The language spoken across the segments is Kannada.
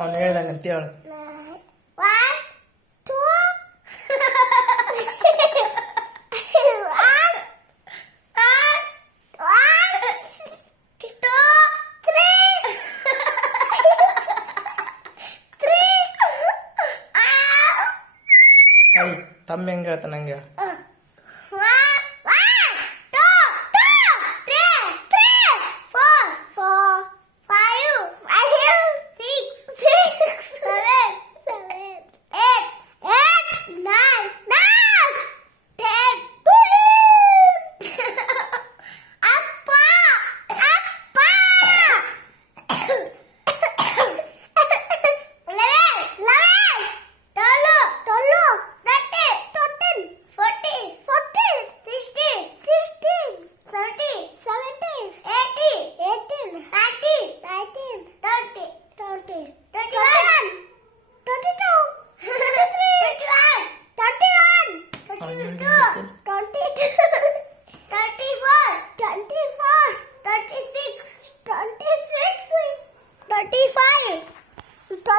ಅವ್ನು ಹೇಳ್ದಂಗಂತ ಹೇಳು. 1, 2, 3. ಅಯ್ಯ ತಮ್ಮ ಹೆಂಗೆ ಹೇಳ್ತಾನೆ ಹಂಗೆ ಹೇಳು. 1, 2, 3, 4, 5, 6, 7, 8, 9, 10. ಅಪ್ಪ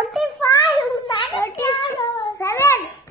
25, 27,